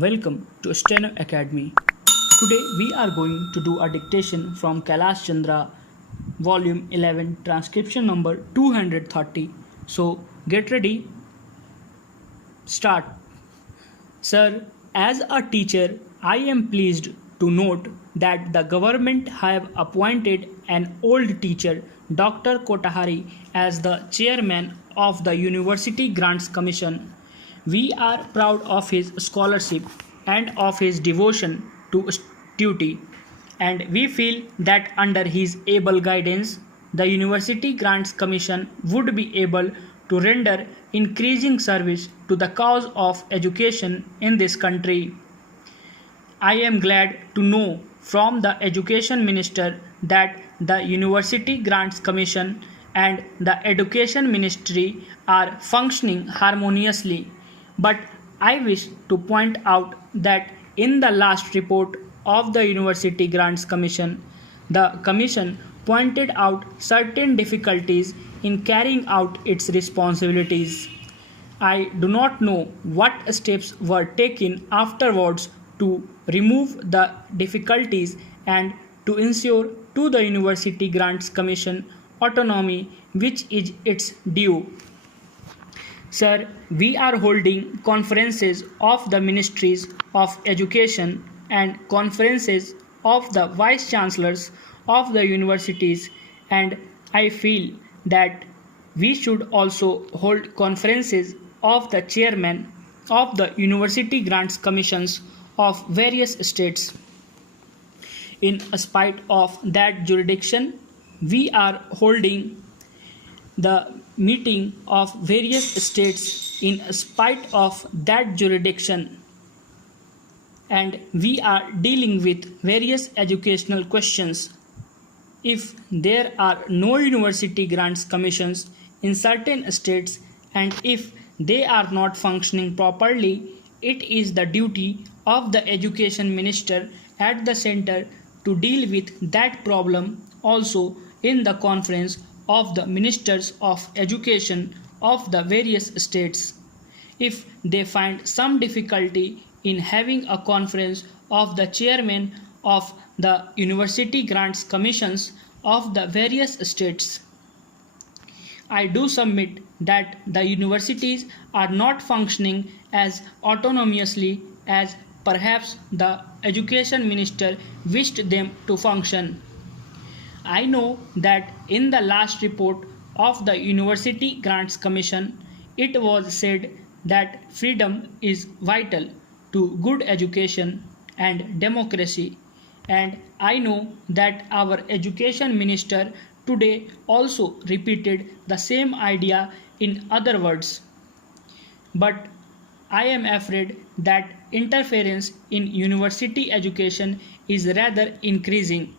Welcome to Steno Academy. Today we are going to do a dictation from Kailash Chandra, Volume 11, transcription number 230. So get ready, start. Sir, as a teacher, I am pleased to note that the government have appointed an old teacher, Dr. Kotahari, as the chairman of the University Grants Commission. We are proud of his scholarship and of his devotion to duty, and we feel that under his able guidance, the University Grants Commission would be able to render increasing service to the cause of education in this country. I am glad to know from the Education Minister that the University Grants Commission and the Education Ministry are functioning harmoniously. But I wish to point out that in the last report of the University Grants Commission, the Commission pointed out certain difficulties in carrying out its responsibilities. I do not know what steps were taken afterwards to remove the difficulties and to ensure to the University Grants Commission autonomy which is its due. Sir, we are holding conferences of the Ministries of Education and conferences of the Vice Chancellors of the universities, and I feel that we should also hold conferences of the chairman of the University Grants Commissions of various states. In spite of that jurisdiction, we are holding the meeting of various states in spite of that jurisdiction, and we are dealing with various educational questions. If there are no university grants commissions in certain states and if they are not functioning properly, it is the duty of the education minister at the center to deal with that problem also in the conference of the ministers of education of the various states. If they find some difficulty in having a conference of the chairman of the university grants commissions of the various states, I do submit that the universities are not functioning as autonomously as perhaps the education minister wished them to function. I know that in the last report of the University Grants Commission, it was said that freedom is vital to good education and democracy, and I know that our education minister today also repeated the same idea in other words. But I am afraid that interference in university education is rather increasing.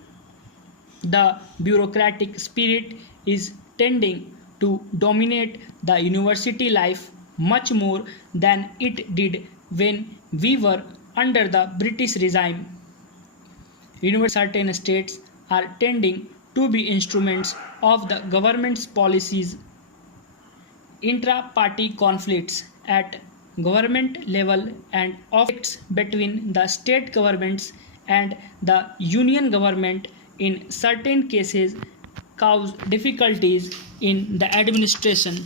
The bureaucratic spirit is tending to dominate the university life much more than it did when we were under the British regime. Certain states are tending to be instruments of the government's policies. Intra-party conflicts at government level and conflicts between the state governments and the union government in certain cases cause difficulties in the administration.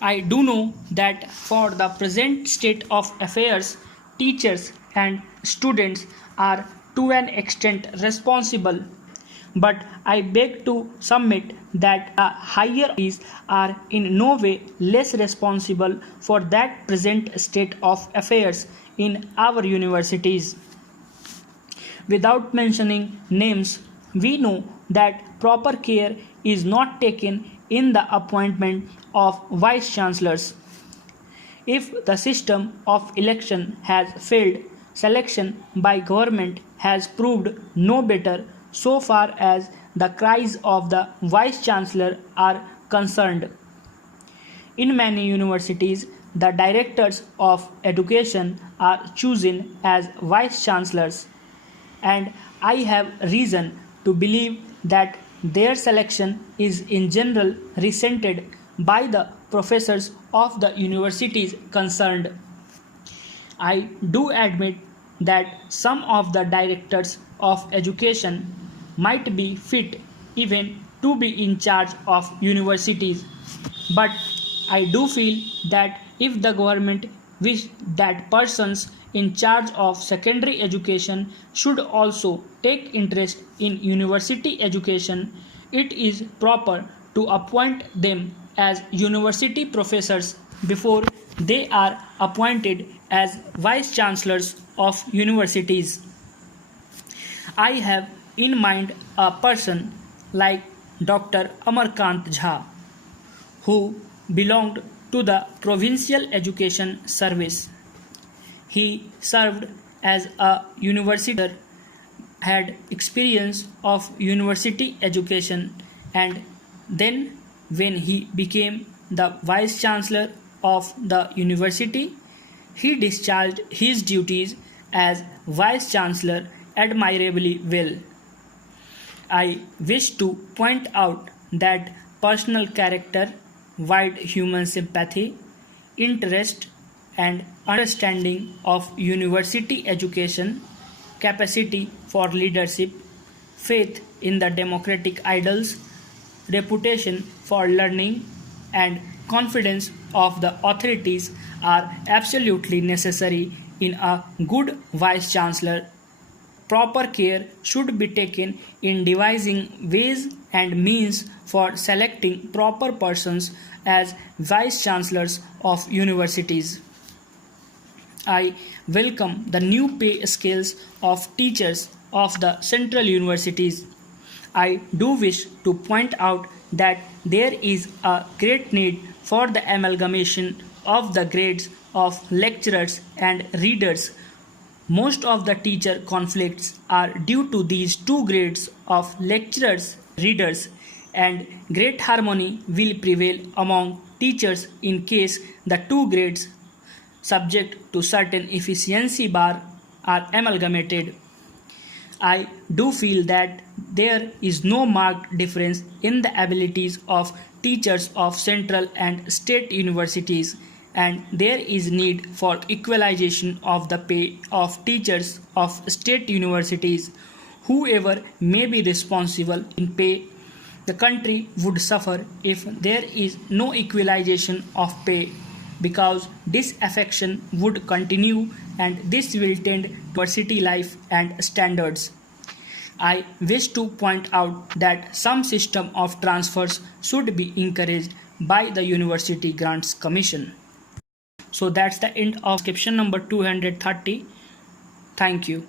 I do know that for the present state of affairs, teachers and students are to an extent responsible, but I beg to submit that the hierarchies are in no way less responsible for that present state of affairs in our universities. Without mentioning names, we know that proper care is not taken in the appointment of vice chancellors. If the system of election has failed, selection by government has proved no better so far as the cries of the vice chancellor are concerned. In many universities, the directors of education are chosen as vice chancellors, and I have reason to believe that their selection is in general resented by the professors of the universities concerned. I do admit that some of the directors of education might be fit even to be in charge of universities, but I do feel that if the government wish that persons in charge of secondary education should also take interest in university education, it is proper to appoint them as university professors before they are appointed as vice chancellors of universities. I have in mind a person like Dr. Amarkant Jha, who belonged to the Provincial Education Service. He served as a university, had experience of university education, and then when he became the vice chancellor of the university, he discharged his duties as vice chancellor admirably well. I wish to point out that personal character, wide human sympathy, interest, and understanding of university education, capacity for leadership, faith in the democratic ideals, reputation for learning, and confidence of the authorities are absolutely necessary in a good vice chancellor. Proper care should be taken in devising ways and means for selecting proper persons as vice chancellors of universities. I welcome the new pay scales of teachers of the central universities. I do wish to point out that there is a great need for the amalgamation of the grades of lecturers and readers. Most of the teacher conflicts are due to these two grades of lecturers readers, and great harmony will prevail among teachers in case the two grades subject to certain efficiency bar are amalgamated. I do feel that there is no marked difference in the abilities of teachers of central and state universities, and there is need for equalization of the pay of teachers of state universities. Whoever may be responsible in pay, the country would suffer if there is no equalization of pay, because disaffection would continue and this will tend to university life and standards. I wish to point out that some system of transfers should be encouraged by the University Grants Commission. So that's the end of description number 230. Thank you.